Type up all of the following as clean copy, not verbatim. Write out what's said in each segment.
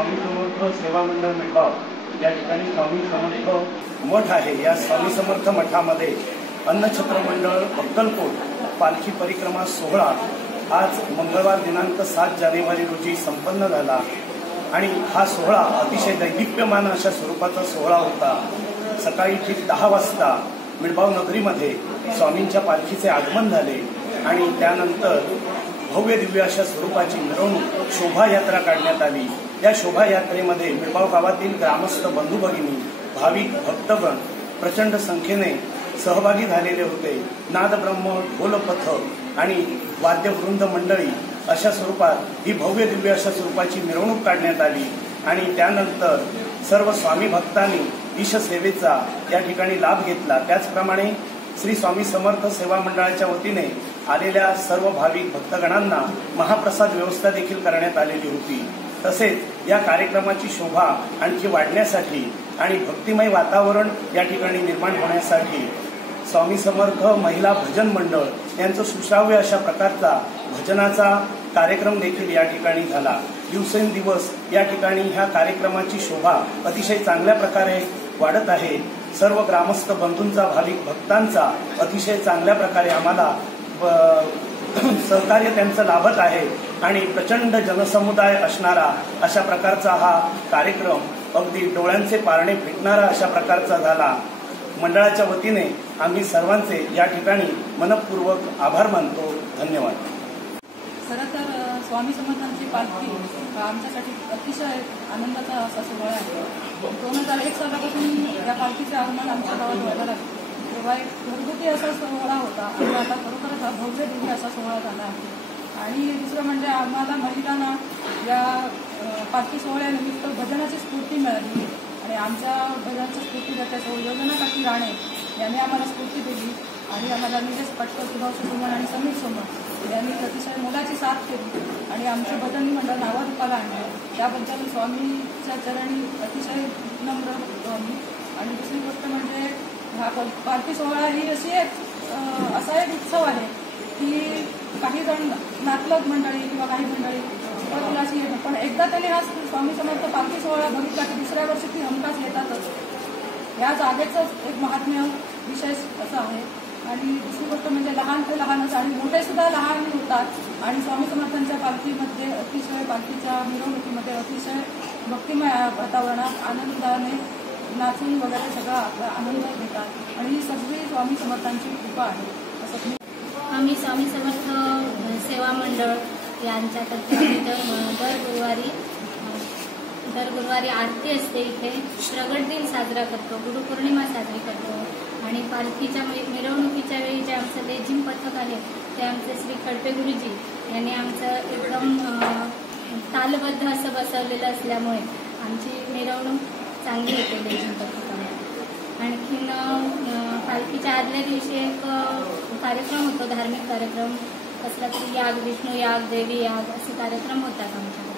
स्वामी समर्थ सेवा मंडळ मिळगाव या ठिकाणी स्वामी समर्थ मठ आहे। या स्वामी समर्थ मठामध्ये अन्नछत्र मंडळ अक्कलकोट पालखी परिक्रमा सोहळा आज मंगळवार दिनांक 7 जानेवारी रोजी संपन्न झाला आणि हा सोहळा अतिशय दैदिप्यमान अशा स्वरूपाचा सोहळा होता। सकाळी ठीक 10 वाजता मिळगाव नगरीमध्ये स्वामींच्या पालखीचे आगमन झाले आणि त्यानंतर भव्य दिव्य अशा स्वरूपाची मिरवणूक शोभायात्रा काढण्यात आली। या शोभायात्रेमध्ये मिळगाव गावातील ग्रामस्थ बंधू भगिनी भाविक भक्तगण प्रचंड संख्येने सहभागी झालेले होते। नादब्रह्म ढोलपथक आणि वाद्यवृंद मंडळी अशा स्वरूपात ही भव्य दिव्य अशा स्वरूपाची मिरवणूक काढण्यात आली आणि त्यानंतर सर्व स्वामी भक्तांनी ईश सेवेचा या ठिकाणी लाभ घेतला। त्याचप्रमाणे श्री स्वामी समर्थ सेवा मंडळाच्या वतीने आलेल्या सर्व भाविक भक्तगणांना महाप्रसाद व्यवस्था देखील करण्यात आलेली होती। तसेच या कार्यक्रमाची शोभा आणखी वाढण्यासाठी आणि भक्तिमय वातावरण या ठिकाणी निर्माण होण्यासाठी स्वामी समर्थ महिला भजन मंडळ यांचं सुश्राव्य अशा प्रकारचा भजनाचा कार्यक्रम देखील या ठिकाणी झाला। दिवसेंदिवस या ठिकाणी ह्या कार्यक्रमाची शोभा अतिशय चांगल्या प्रकारे वाढत आहे। सर्व ग्रामस्थ बंधूंचा भाविक भक्तांचा अतिशय चांगल्या प्रकारे आम्हाला सहकार्य त्यांचं लाभत आहे आणि प्रचंड जनसमुदाय असणारा अशा प्रकारचा हा कार्यक्रम अगदी डोळ्यांचे पारणे फिटणारा अशा प्रकारचा झाला। मंडळाच्या वतीने आम्ही सर्वांचे या ठिकाणी मनपूर्वक आभार मानतो। धन्यवाद। खरं तर स्वामी समर्थांची पालखी आमच्यासाठी अतिशय आनंदाचा असा सोहळा आहे। 2001 सालापासून या पालखीचे आगमन आमच्या गावात व्हायला लागले। तेव्हा एक घरगुती असा सोहळा होता आणि आता खरोखरच हा भव्य दिव्य असा सोहळा झाला आहे। आणि दुसरं म्हणजे आम्हाला महिलांना या पालखी सोहळ्यानिमित्त भजनाची स्फूर्ती मिळाली आणि आमच्या भजनाची स्फूर्ती देत्या योजना काकी राणे यांनी आम्हाला स्फूर्ती दिली आणि आम्हाला निलेश पटकर, सुभाष सुमन आणि समीर सोमन यांनी अतिशय मोलाची साथ केली आणि आमचे भजन मंडळ नावारूपाला आणले। त्याबद्दल स्वामीच्या चरणी अतिशय नम्र होतो आम्ही। आणि दुसरी गोष्ट म्हणजे हा पालखी सोहळा ही अशी असा एक उत्सव आहे की काही जण नातलग मंडळी किंवा काही मंडळी सुरुवातीला अशी येतात, पण एकदा त्यांनी हा स्वामी समर्थ पालखी सोहळा बघितला की दुसऱ्या वर्षी ती हमखास येतातच। या जागेचं एक महात्म्य विशेष असं आहे। आणि दुसरी गोष्ट म्हणजे लहान ते लहानच आणि मोठे सुद्धा लहान होतात आणि स्वामी समर्थांच्या पालखीमध्ये अतिशय पालखीच्या मिरवणुकीमध्ये अतिशय भक्तिमय वातावरणात आनंदाने नाचून वगैरे सगळा आपला आनंद घेतात आणि ही सगळी स्वामी समर्थांची कृपा आहे असं आम्ही स्वामी समर्थ सेवा मंडळ यांच्यातर्फे दर गुरुवारी आरती असते। इथे प्रगट दिन साजरा करतो, गुरुपौर्णिमा साजरी करतो आणि पालखीच्या मिरवणुकीच्या वेळी जे आमचं लेझिम पथक आहे ते आमचे श्री खडपे गुरुजी यांनी आमचं एकदम तालबद्ध असं बसवलेलं असल्यामुळे आमची मिरवणूक चांगली होते लेझिम पथकामध्ये। आणखीन पालखीच्या आदल्या दिवशी एक कार्यक्रम होतो, धार्मिक कार्यक्रम कसला तरी याग, विष्णू याग, देवी याग असे कार्यक्रम होतात आमच्याकडे।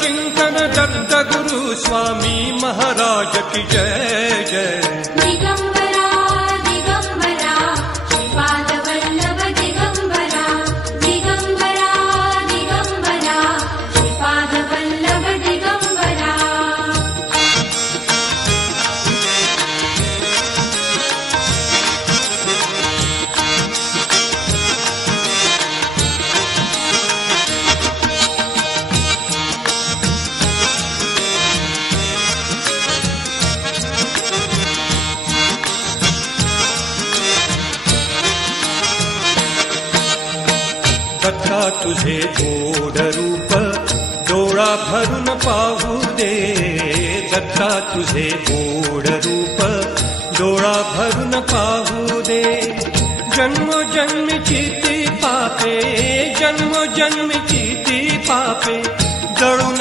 चिंतन दत्त गुरु स्वामी महाराज की जय जय। दिगंबरा दिगंबरा श्रीपाद वल्लभ दिगंबरा दिगंबरा दिगंबरा श्रीपाद वल्लभ दिगंबरा। दत्ता तुझे गोड रूप डोळा भरून पाहू दे। दत्ता तुझे गोड रूप डोळा भरून पाहू दे। जन्मोजन्मीची ती पापे, जन्मोजन्मीची ती पापे जळून